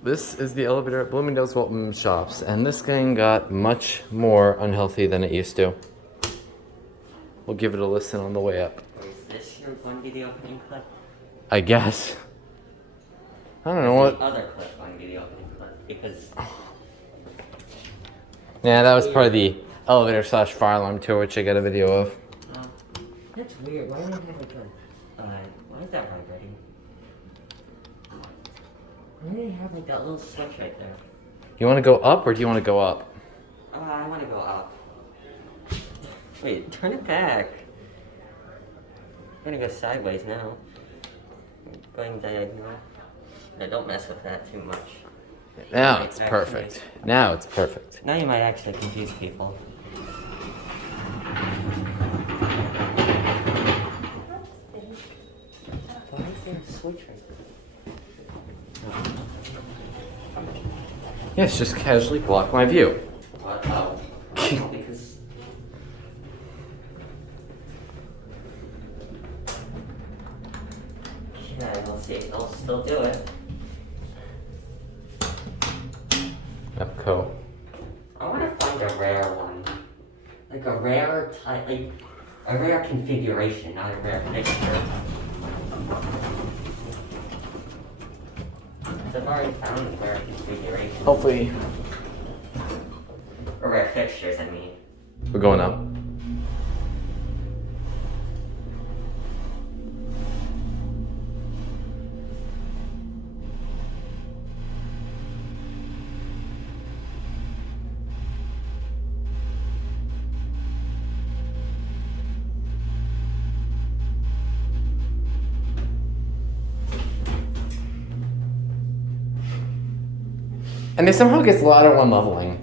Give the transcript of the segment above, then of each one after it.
This is the elevator at Bloomingdale's Whitman shops, and this thing got much more unhealthy than it used to. We'll give it a listen on the way up. Is this your going to be the opening clip? I guess. I don't know what. The other clip going to be the opening clip because. Yeah, that was part of the elevator / fire alarm tour, which I got a video of. That's weird. Why do they have like a? Why is that vibrating? Why do they have like that little switch right there? You want to go up or do you want to go up? I want to go up. Wait, turn it back. I'm gonna go sideways now. Going diagonal. No, don't mess with that too much. Now it's perfect. Now it's perfect. Now you might actually confuse people. Why is there a switch right there? Yes, just casually block my view. What? Oh. Because... Yeah, we'll see if they'll still do it. Epco. I want to find a rare one. Like a rare type, like a rare configuration, not a rare fixture. I've already found a rare configuration. Hopefully. Or rare fixtures, I mean. We're going up. And it somehow gets louder when leveling.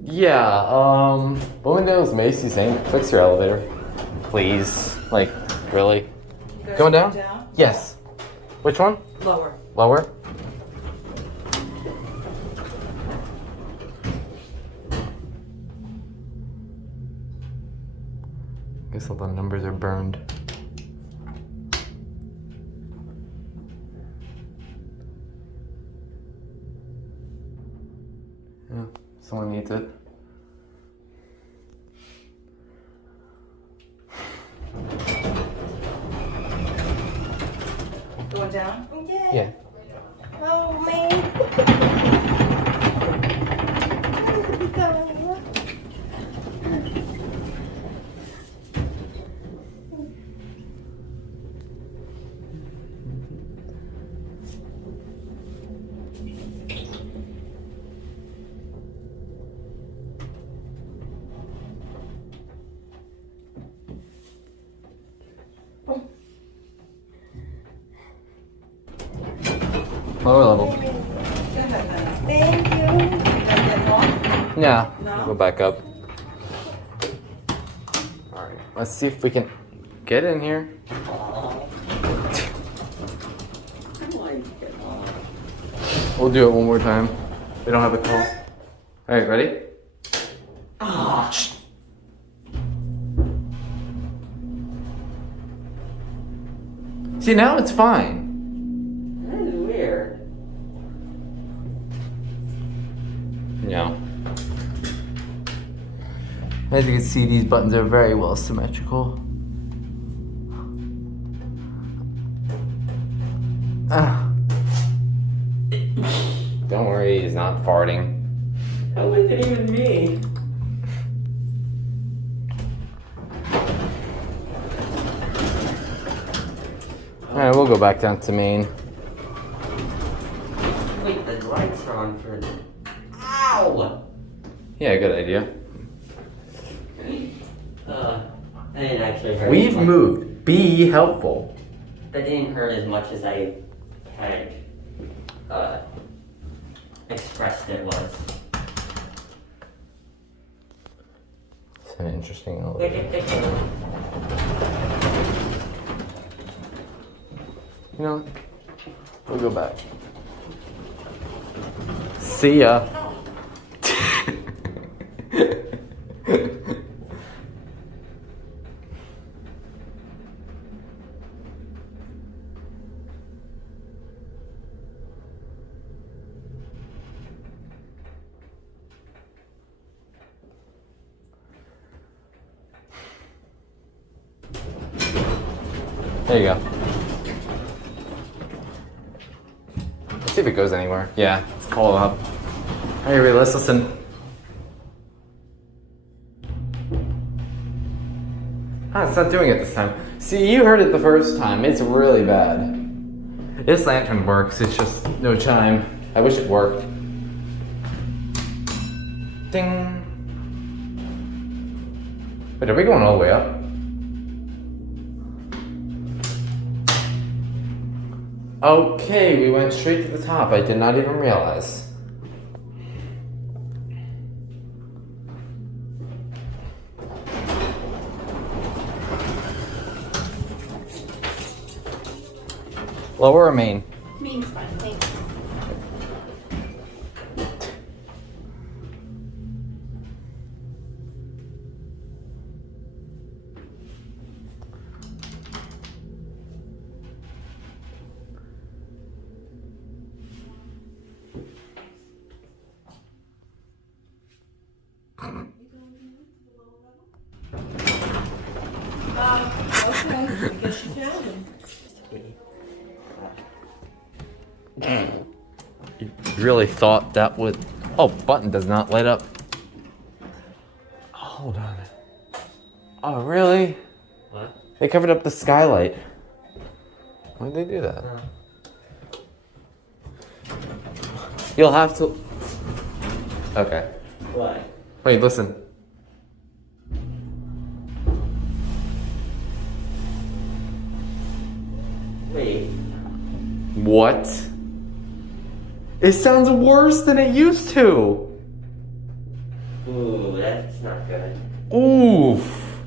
Yeah, Bloomingdale's Macy's ain't fix your elevator. Please. Like, really? Going down? Yes. Which one? Lower. Lower? Guess all the numbers are burned. Yeah, someone needs it. Going down? Yay. Yeah. Oh, man. Where is he going? Lower level. Thank you. Yeah. No? Go back up. Alright, let's see if we can get in here. We'll do it one more time. We don't have a call. Alright, ready? Ah! See, now it's fine. That is weird. Yeah. As you can see, these buttons are very well symmetrical. Don't worry, he's not farting. How is it even me? Alright, we'll go back down to Maine. Wait, the lights are on for... Ow! Yeah, good idea. That didn't actually hurt. We've moved. Be helpful. That didn't hurt as much as I had expressed it was. It's an interesting elevator. You know what? We'll go back. See ya. There you go. Let's see if it goes anywhere. Yeah, let's call it up. Hey, everybody, let's listen. Ah, it's not doing it this time. See, you heard it the first time. It's really bad. This lantern works, it's just no chime. I wish it worked. Ding. Wait, are we going all the way up? Okay, we went straight to the top. I did not even realize. Lower or main? Main's fine, thanks. Okay, I guess you found him. You really thought that would... Oh, button does not light up. Hold on. Oh, really? What? They covered up the skylight. Why'd they do that? You'll have to... Okay. What? Wait, listen. Wait. What? It sounds worse than it used to. Ooh, that's not good. Oof.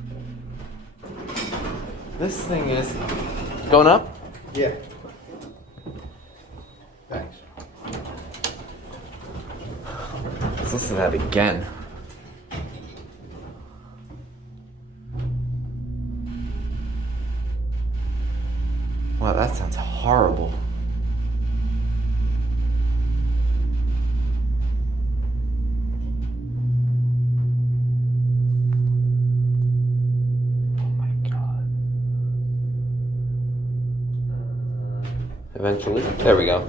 This thing is going up? Yeah. Thanks. Let's listen to that again. Wow, that sounds horrible. Eventually. There we go.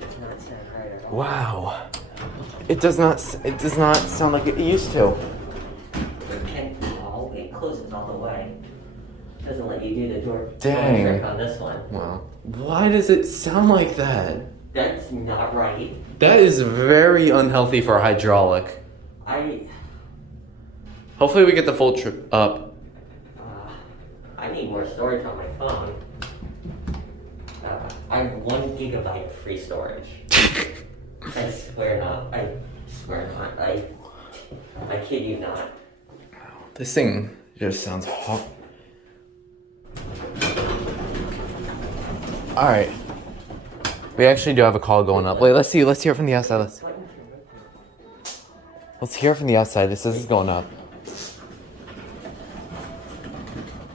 It's not sound right at all. Wow. It does not sound like it used to. It closes all the way. Doesn't let you do the door Dang. trick on this one. Wow. Why does it sound like that? That's not right. That is very unhealthy for a hydraulic. Hopefully we get the full trip up. I need more storage on my phone. I have 1 gigabyte of free storage. I swear not. I swear not. I kid you not. This thing just sounds hot. Alright. We actually do have a call going up. Wait, let's hear it from the outside. Let's hear it from the outside. This is going up.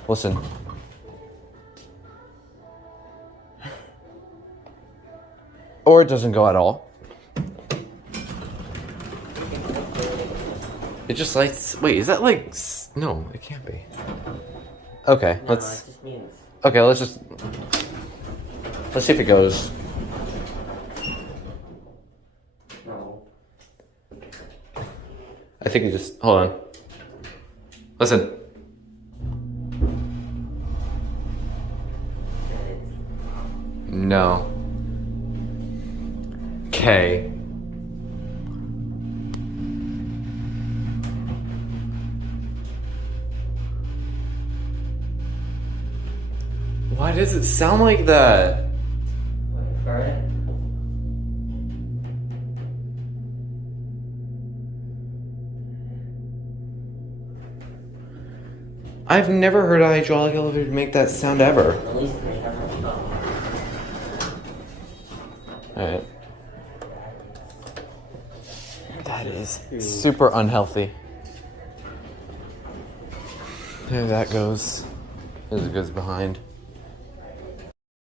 Listen. Or it doesn't go at all. It just lights. Wait, is that like? No, it can't be. Okay, No, let's. it just means. Okay, let's see if it goes. No. I think it just. Hold on. Listen. No. K. Why does it sound like that? Wait for it. I've never heard a hydraulic elevator make that sound ever. At least they have my phone. Alright. That is super unhealthy. There that goes. There it goes behind.